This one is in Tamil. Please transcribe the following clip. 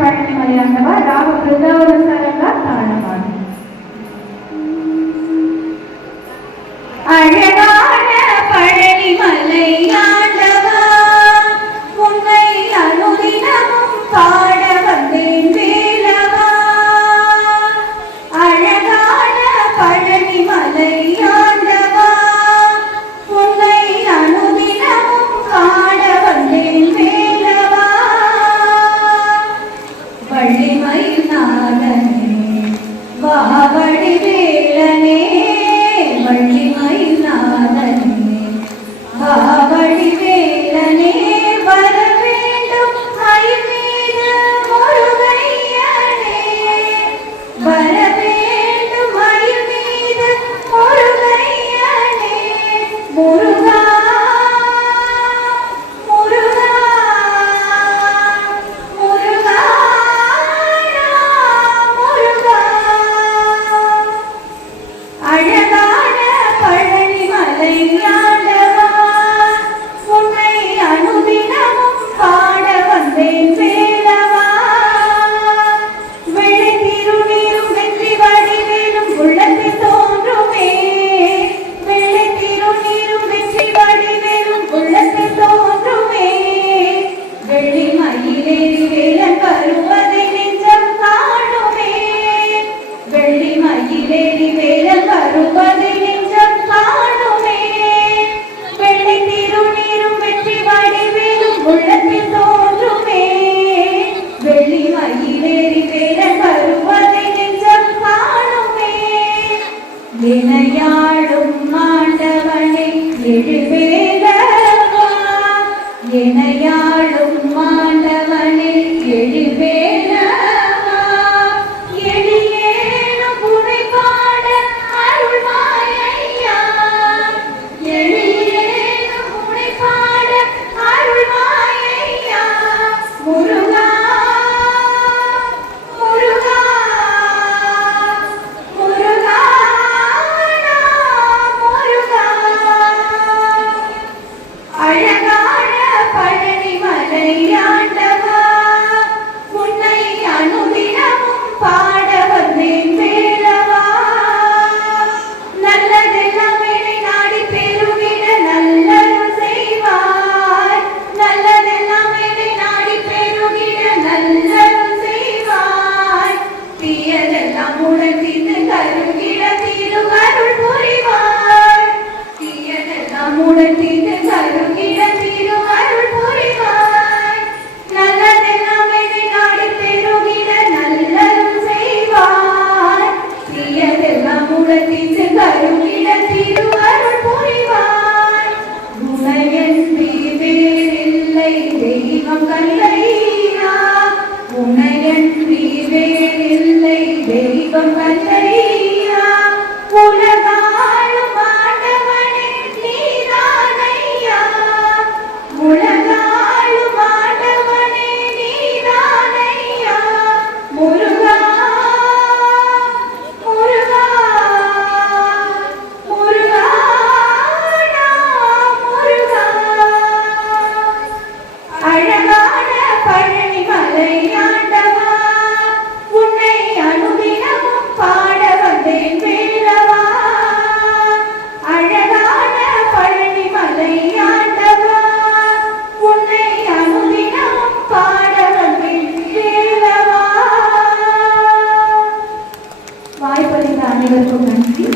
பழனி மலையாண்டவா ராக பிருந்தாவனசாரங்க தாளமாடி. அழகான பழனி மலையாண்டவா உன்னை அனுதினமும் பாட வந்தேன் வேலவா. அழகான பழனி மலையாண்டவா உன்னை அனுதினமும் பாட வந்தேன் வேலவா. வள்ளிமயில் நாதனே வாவடி வேலனே, வள்ளிமயில் நாதனே வாவடி வேலனே, வர வேண்டும் மயில் மீது முருகையனே, வர வேண்டும் மயில் மீது முருகையனே. முருகா முருகா முருகா முருகா. அழகான பழனி மலையாண்டவா உன்னை அனுதினமும் பாட வந்தேன் வேலவா. வெள்ளை திருநீரும் வெற்றி வடிவேலும் உள்ளத்தில் தோன்றுமே, வெள்ளை திருநீரும் வெற்றி வடிவேலும் உள்ளத்தில் தோன்றுமே. வெள்ளி மயிலேறி வேலன் வருவதை நெஞ்சம் காணுமே, வெள்ளி மயிலேறி வேலன் வருவதை நெஞ்சம் காணுமே. வெள்ளி திருநீரும் வெற்றி வடிவேலும் உள்ளத்தில் தோன்றுமே, வெள்ளி மயிலேறி வேலன் வருவதை நெஞ்சம் காணுமே. வினையாடும் ஆண்டவனை எழுவேலவா, எனையாடும் ஆண்டவனை எழுவேலவா. எளியேனும் புனை பாட அருள்வாயையா, எளியேனும் புனை பாட அருள்வாயையா. முருகா முருகா முருகா முருகா. அழகான பழனி மலையாண்டவா உன்னை அனுதினமும் பாட வந்தேன் வேலவா. நல்லதெல்லாம் என்னை நாடி பெருகிட நல்லருள் செய்வாய், நல்லதெல்லாம் என்னை நாடி பெருகிட நல்லருள் செய்வாய். தீயதெல்லாம் உடன் தீர்த்து கருகிட திருவருள் புரிவாய், தீயதெல்லாம் உடன் தீர்த்து கருகிட திருவருள் புரிவாய். நல்லதெல்லாம் என்னை நாடி பெருகிட நல்லருள் செய்வாய், தீயதெல்லாம் உடன் தீர்த்து கருகிட திருவருள் புரிவாய். உனையன்றி வேறில்லை தெய்வம் கல்லையா, உனையன்றி வேறில்லை தெய்வம் கல்லையா. உலகாளும் ஆண்டவனே நீதானையா, உலகாளும் ஆண்டவனே நீதானையா. முருகா முருகா முருகா முருகா. அழகான பழனி மலையாண்டவா உன்னை அனுதினமும் பாட வந்தேன் வேலவா. அழகான பழனி மலையாண்டவா உன்னை அனுதினமும் பாட வந்தேன் வேலவா. வாய்ப்பளித்த அனைவருக்கும் நன்றி.